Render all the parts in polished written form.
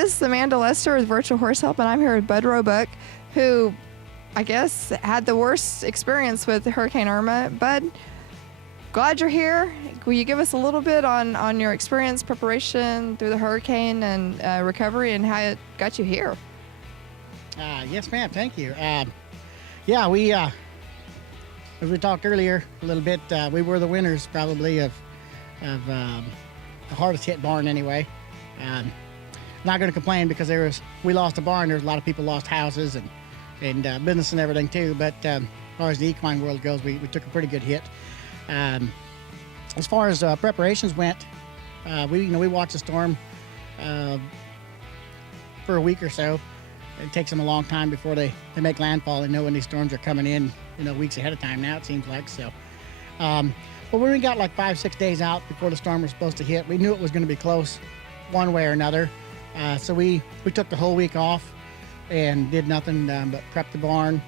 this is Amanda Lester with Virtual Horse Help, and I'm here with Bud Roebuck, who I guess had the worst experience with Hurricane Irma. Bud, glad you're here. Will you give us a little bit on your experience, preparation through the hurricane and recovery, and how it got you here? Yes, ma'am. Thank you. Yeah, we, as we talked earlier a little bit, we were the winners probably of the hardest hit barn anyway. Not going to complain because we lost a barn. There's a lot of people lost houses and business and everything too. But as far as the equine world goes, we took a pretty good hit. As far as preparations went, we watched the storm for a week or so. It takes them a long time before they make landfall and know when these storms are coming in, weeks ahead of time now, it seems like. So, but when we got like 5-6 days out before the storm was supposed to hit, we knew it was going to be close one way or another. So we took the whole week off and did nothing but prep the barn,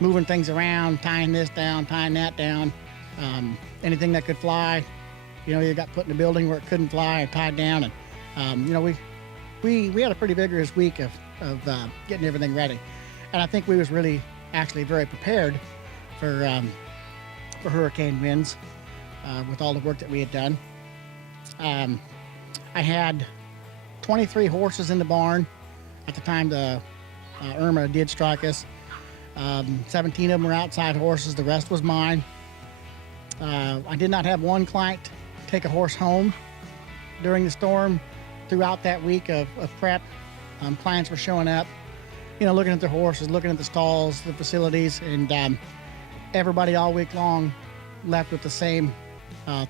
moving things around, tying this down, tying that down, anything that could fly, you got put in the building where it couldn't fly or tied down. And, we had a pretty vigorous week of getting everything ready. And I think we was really actually very prepared for hurricane winds with all the work that we had done. I had 23 horses in the barn at the time the Irma did strike us. 17 of them were outside horses, the rest was mine. I did not have one client take a horse home during the storm. Throughout that week of prep, clients were showing up, looking at their horses, looking at the stalls, the facilities, and everybody all week long left with the same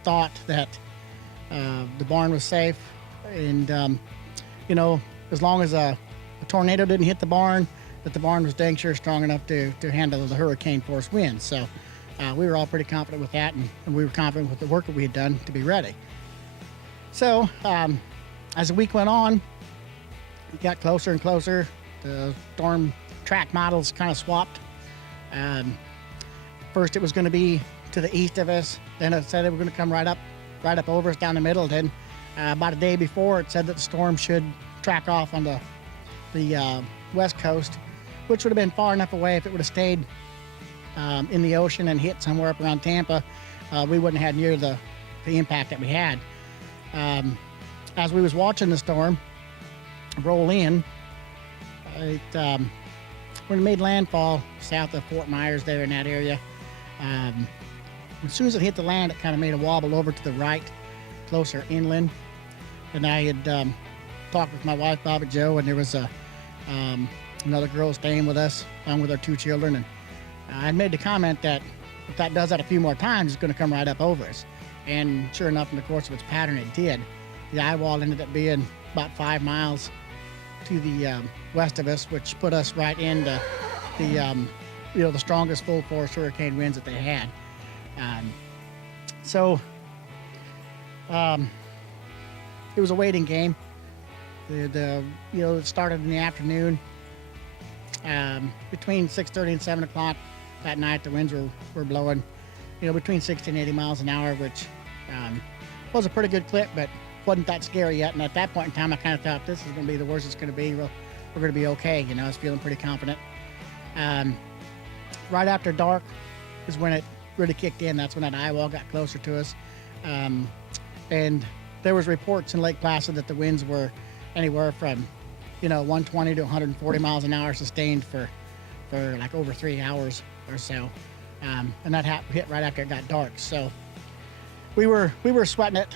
thought that the barn was safe. And, as long as a tornado didn't hit the barn, that the barn was dang sure strong enough to handle the hurricane force winds. So we were all pretty confident with that, and we were confident with the work that we had done to be ready. So, as the week went on, it got closer and closer. The storm track models kind of swapped. First, it was going to be to the east of us. Then it said it was going to come right up over us down the middle. Then, about a day before, it said that the storm should track off on the west coast, which would have been far enough away. If it would have stayed in the ocean and hit somewhere up around Tampa, we wouldn't have had near the impact that we had. As we was watching the storm roll in, when it made landfall south of Fort Myers there in that area, as soon as it hit the land, it kind of made a wobble over to the right, closer inland. And I had talked with my wife, Bob and Joe, and there was another girl staying with us, along with our 2 children. And I had made the comment that if that does that a few more times, it's going to come right up over us. And sure enough, in the course of its pattern, it did. The eye wall ended up being about 5 miles to the west of us, which put us right into the strongest full force hurricane winds that they had. It was a waiting game. It started in the afternoon. Between 6:30 and 7 o'clock that night, the winds were blowing, between 60 and 80 miles an hour, which was a pretty good clip, but wasn't that scary yet. And at that point in time, I kind of thought, this is going to be the worst it's going to be. We're going to be okay. I was feeling pretty confident. Right after dark is when it really kicked in. That's when that eye wall got closer to us. And there was reports in Lake Placid that the winds were anywhere from, 120 to 140 miles an hour sustained for like over 3 hours or so. And that hit right after it got dark. So we were sweating it,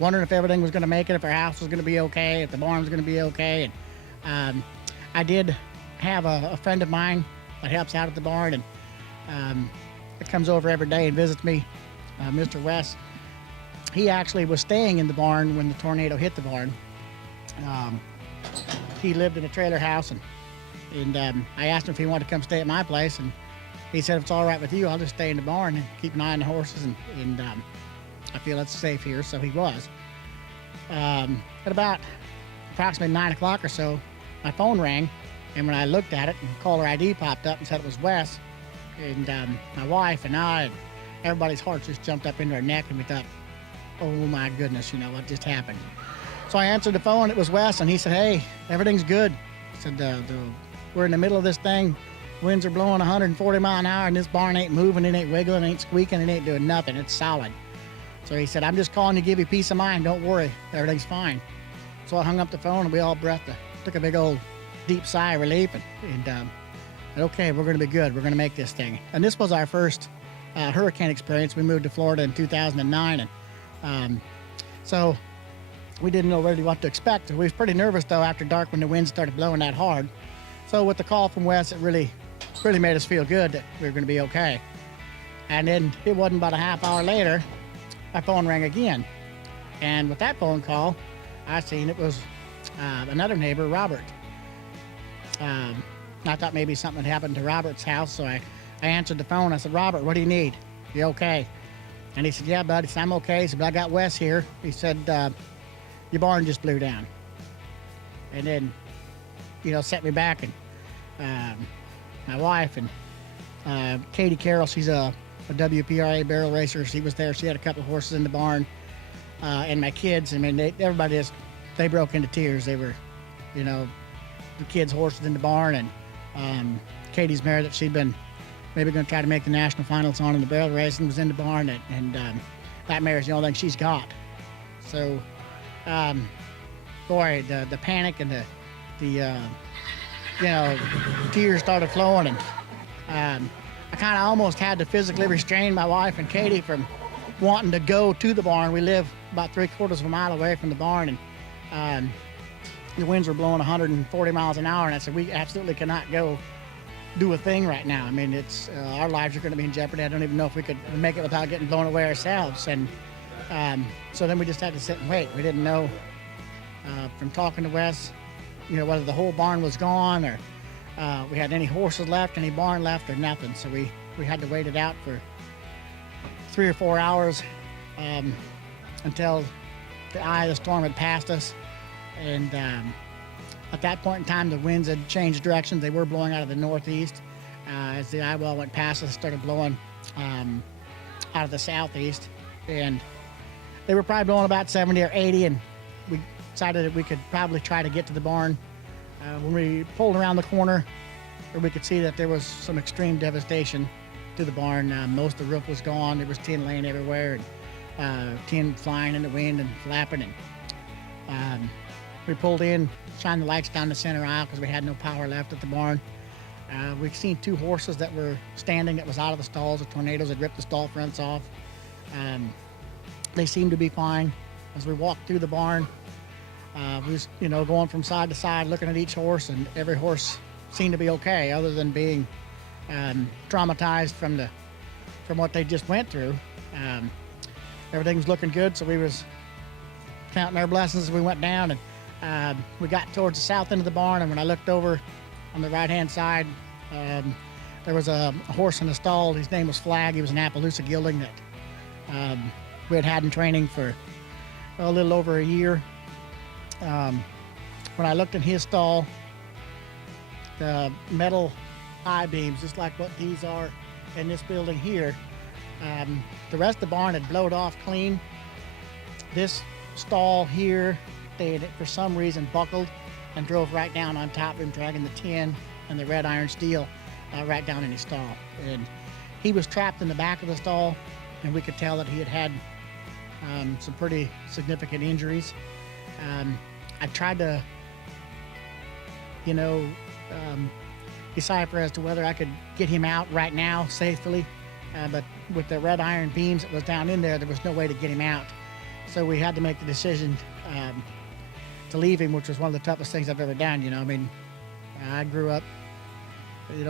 wondering if everything was going to make it, if our house was going to be okay, if the barn was going to be okay. And I did have a friend of mine that helps out at the barn, and that comes over every day and visits me, Mr. West. He actually was staying in the barn when the tornado hit the barn. He lived in a trailer house, and I asked him if he wanted to come stay at my place, and he said, if it's all right with you, I'll just stay in the barn and keep an eye on the horses, and I feel it's safe here. So he was. At about approximately 9 o'clock or so, my phone rang, and when I looked at it, and caller ID popped up and said it was Wes, and my wife and I, and everybody's hearts just jumped up into our neck, and we thought, oh my goodness, what just happened? So I answered the phone. It was Wes, and he said, "Hey, everything's good." I said, "We're in the middle of this thing. Winds are blowing 140 mile an hour, and this barn ain't moving, it ain't wiggling, it ain't squeaking, it ain't doing nothing. It's solid." So he said, "I'm just calling to give you peace of mind. Don't worry, everything's fine." So I hung up the phone, and we all took a big old deep sigh of relief, and said, "Okay, we're going to be good. We're going to make this thing." And this was our first hurricane experience. We moved to Florida in 2009, and so we didn't know really what to expect. We was pretty nervous though after dark when the wind started blowing that hard. So with the call from Wes, it really made us feel good that we were going to be okay. And then it wasn't about a half hour later, our phone rang again. And with that phone call, I seen it was another neighbor, Robert. I thought maybe something had happened to Robert's house, so I answered the phone. I said, "Robert, what do you need? You okay?" And he said, "Yeah, bud." He said, "I'm okay." He said, "But I got Wes here." He said, "Your barn just blew down." And then, set me back, and my wife and Katie Carroll, she's a WPRA barrel racer. She was there. She had a couple of horses in the barn, and my kids. I mean, everybody they broke into tears. They were, the kids' horses in the barn, and Katie's mare that she'd been maybe going to try to make the national finals on in the barrel racing was in the barn, and that mare's the only thing she's got. So, boy, the panic and the tears started flowing, and I kind of almost had to physically restrain my wife and Katie from wanting to go to the barn. We live about 3/4 of a mile away from the barn, and the winds were blowing 140 miles an hour, and I said, "We absolutely cannot go do a thing right now. I mean, it's our lives are going to be in jeopardy. I don't even know if we could make it without getting blown away ourselves." And so then we just had to sit and wait. We didn't know from talking to Wes, whether the whole barn was gone or we had any horses left, any barn left, or nothing. So we had to wait it out for 3 or 4 hours until the eye of the storm had passed us. And at that point in time, the winds had changed directions. They were blowing out of the northeast. As the eye wall went past us, it started blowing out of the southeast. And they were probably blowing about 70 or 80, and we decided that we could probably try to get to the barn. When we pulled around the corner, we could see that there was some extreme devastation to the barn. Most of the roof was gone. There was tin laying everywhere, and tin flying in the wind and flapping. And we pulled in, shined the lights down the center aisle because we had no power left at the barn. We've seen 2 horses that were standing that was out of the stalls. The tornadoes had ripped the stall fronts off. They seemed to be fine. As we walked through the barn, we was, going from side to side, looking at each horse, and every horse seemed to be okay, other than being traumatized from what they just went through. Everything was looking good, so we was counting our blessings as we went down, and we got towards the south end of the barn, and when I looked over on the right-hand side, there was a horse in the stall. His name was Flag. He was an Appaloosa gelding that we had in training for a little over a year. When I looked in his stall, the metal I-beams, just like what these are in this building here, the rest of the barn had blowed off clean. This stall here, they had, for some reason, buckled and drove right down on top of him, dragging the tin and the red iron steel right down in his stall. And he was trapped in the back of the stall, and we could tell that he had some pretty significant injuries. I tried to, decipher as to whether I could get him out right now safely, but with the red iron beams that was down in there, there was no way to get him out. So we had to make the decision to leave him, which was one of the toughest things I've ever done. I grew up,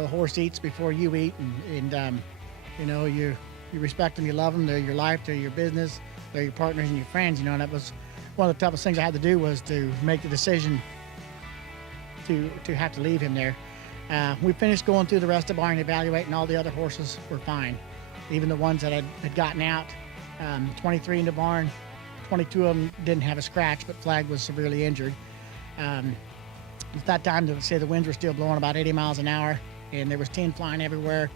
horse eats before you eat, and you respect them, you love them, they're your life, they're your business, they're your partners and your friends, and that was one of the toughest things I had to do, was to make the decision to have to leave him there. We finished going through the rest of the barn, evaluating. All the other horses were fine, even the ones that had gotten out. 23 in the barn, 22 of them didn't have a scratch, but Flag was severely injured. At that time, the winds were still blowing about 80 miles an hour, and there was tin flying everywhere.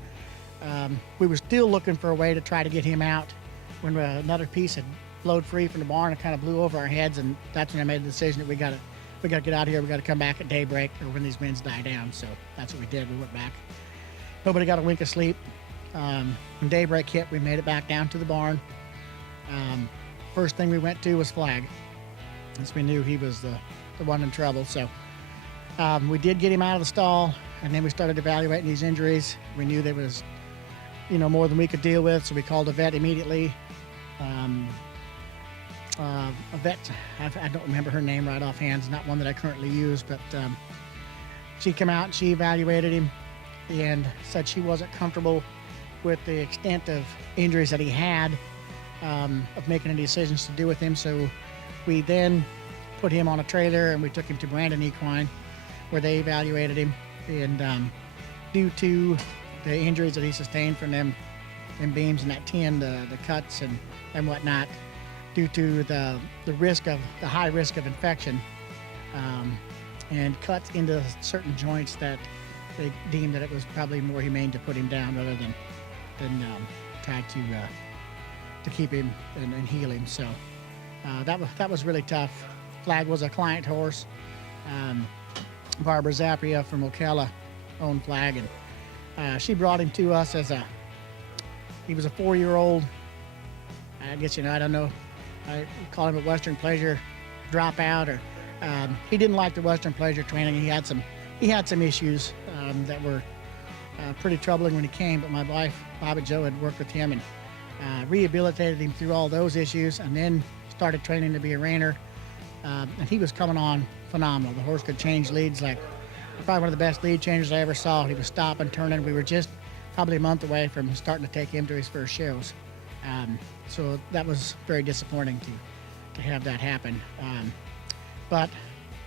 We were still looking for a way to try to get him out when another piece blowed free from the barn and kind of blew over our heads. And that's when I made the decision that we got to get out of here. We got to come back at daybreak or when these winds die down. So that's what we did. We went back. Nobody got a wink of sleep. When daybreak hit, we made it back down to the barn. First thing we went to was Flag, since we knew he was the one in trouble. So we did get him out of the stall, and then we started evaluating these injuries. We knew there was, more than we could deal with, so we called a vet immediately. A vet, I don't remember her name right offhand. It's not one that I currently use, but she came out and she evaluated him and said she wasn't comfortable with the extent of injuries that he had, of making any decisions to do with him. So we then put him on a trailer and we took him to Brandon Equine, where they evaluated him. And due to the injuries that he sustained from them beams and that tin, the cuts and whatnot, due to the high risk of infection, and cuts into certain joints, that they deemed that it was probably more humane to put him down rather than try to keep him and heal him. So that was really tough. Flag was a client horse. Barbara Zapria from Ocala owned Flag, and she brought him to us he was a 4-year-old. I guess, I don't know, I call him a Western Pleasure dropout, or he didn't like the Western Pleasure training. He had some issues that were pretty troubling when he came, but my wife, Bobby Jo, had worked with him and rehabilitated him through all those issues, and then started training to be a reiner. And he was coming on phenomenal. The horse could change leads like probably one of the best lead changers I ever saw. He was stopping, turning. We were just probably a month away from starting to take him to his first shows. So that was very disappointing to have that happen. But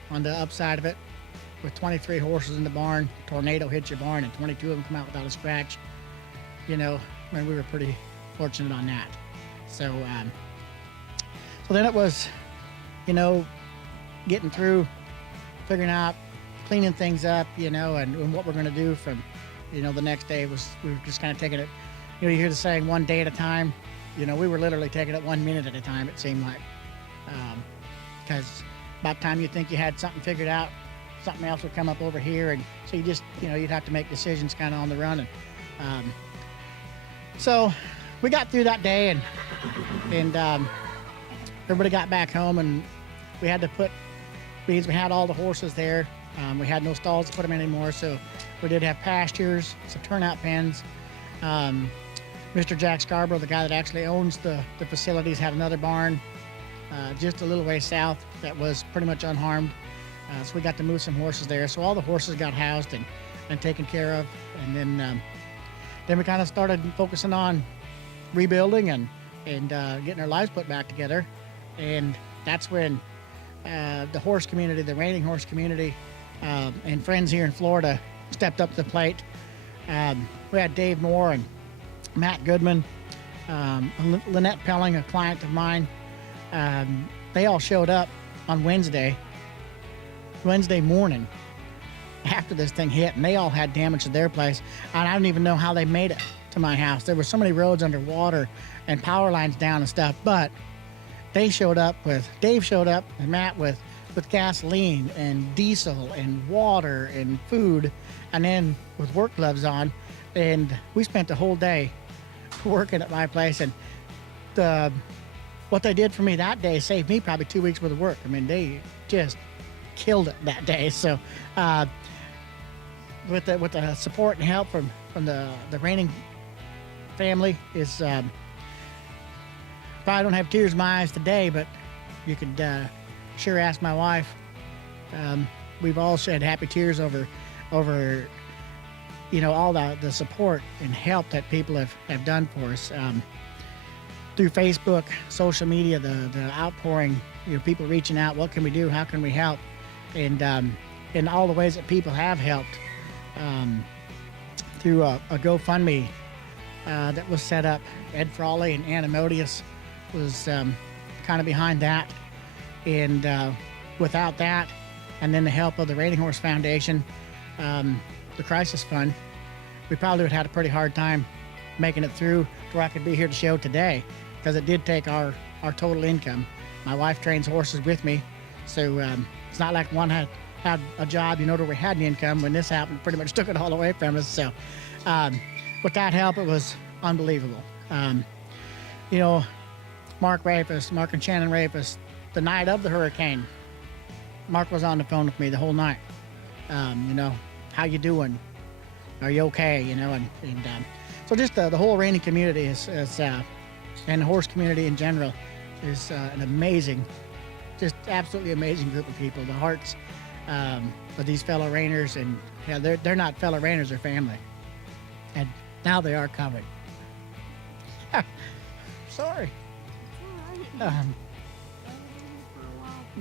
on the upside of it, with 23 horses in the barn, tornado hits your barn and 22 of them come out without a scratch, we were pretty fortunate on that. So then it was, getting through, figuring out, cleaning things up, and what we're going to do from, the next day we were just kind of taking it, you hear the saying, one day at a time. We were literally taking it 1 minute at a time, it seemed like. Because by the time you think you had something figured out, something else would come up over here. And so you just, you'd have to make decisions kind of on the run. And so we got through that day, and everybody got back home, and we had to we had all the horses there. We had no stalls to put them in anymore, so we did have pastures, some turnout pens. Mr. Jack Scarborough, the guy that actually owns the facilities, had another barn just a little way south that was pretty much unharmed. So we got to move some horses there. So all the horses got housed and taken care of. And then we kind of started focusing on rebuilding and getting our lives put back together. And that's when the horse community, the reining horse community, and friends here in Florida stepped up to the plate. We had Dave Moore and Matt Goodman, Lynette Pelling, a client of mine. They all showed up on Wednesday morning after this thing hit, and they all had damage to their place. And I don't even know how they made it to my house. There were so many roads underwater and power lines down and stuff, but Dave showed up and Matt with gasoline and diesel and water and food, and then with work gloves on. And we spent the whole day working at my place, and what they did for me that day saved me probably 2 weeks worth of work. I mean, they just killed it that day. So with the support and help from the Reining family, is probably don't have tears in my eyes today, but you could sure ask my wife. We've all shed happy tears over all the support and help that people have done for us. Through Facebook, social media, the outpouring, people reaching out, what can we do, how can we help, and all the ways that people have helped, through a GoFundMe that was set up. Ed Frawley and Anna Modius was kind of behind that, and without that, and then the help of the Reining Horse Foundation, the Crisis Fund, we probably would have had a pretty hard time making it through to where I could be here to show today, because it did take our our total income. My wife trains horses with me, so it's not like one had a job, you know, where we had an income. When this happened, pretty much took it all away from us. So with that help, it was unbelievable. You know, Mark and Shannon Rafus, the night of the hurricane, Mark was on the phone with me the whole night. You know, how you doing? Are you okay? You know, and so just the whole reining community is and the horse community in general is an amazing, just absolutely amazing group of people. The hearts of these fellow reiners, and yeah, they're not fellow reiners, they're family. And now they are coming. Sorry.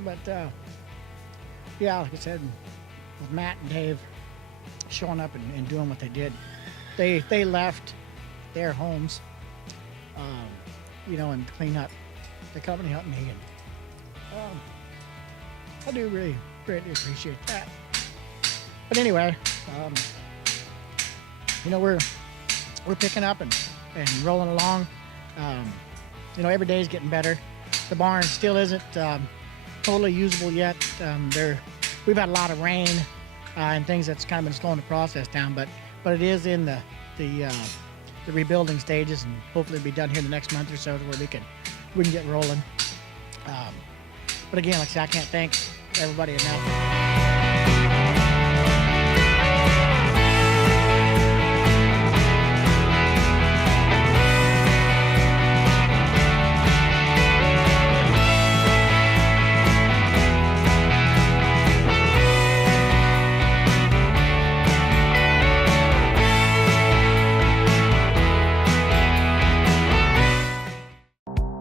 But yeah, like I said, with Matt and Dave showing up and doing what they did, they left their homes, you know, and clean up. The company helped me, and I do really greatly appreciate that. But anyway, you know, we're picking up and rolling along. You know, every day is getting better. The barn still isn't totally usable yet. We've had a lot of rain and things that's kind of been slowing the process down, but it is in the rebuilding stages, and hopefully it'll be done here in the next month or so to where we can get rolling. But again, like I said, I can't thank everybody enough.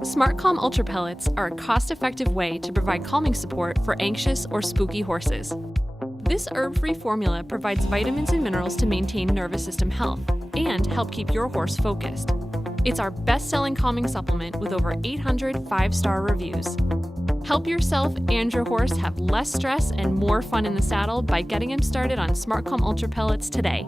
Smart Calm Ultra Pellets are a cost-effective way to provide calming support for anxious or spooky horses. This herb-free formula provides vitamins and minerals to maintain nervous system health and help keep your horse focused. It's our best-selling calming supplement with over 800 five-star reviews. Help yourself and your horse have less stress and more fun in the saddle by getting him started on Smart Calm Ultra Pellets today.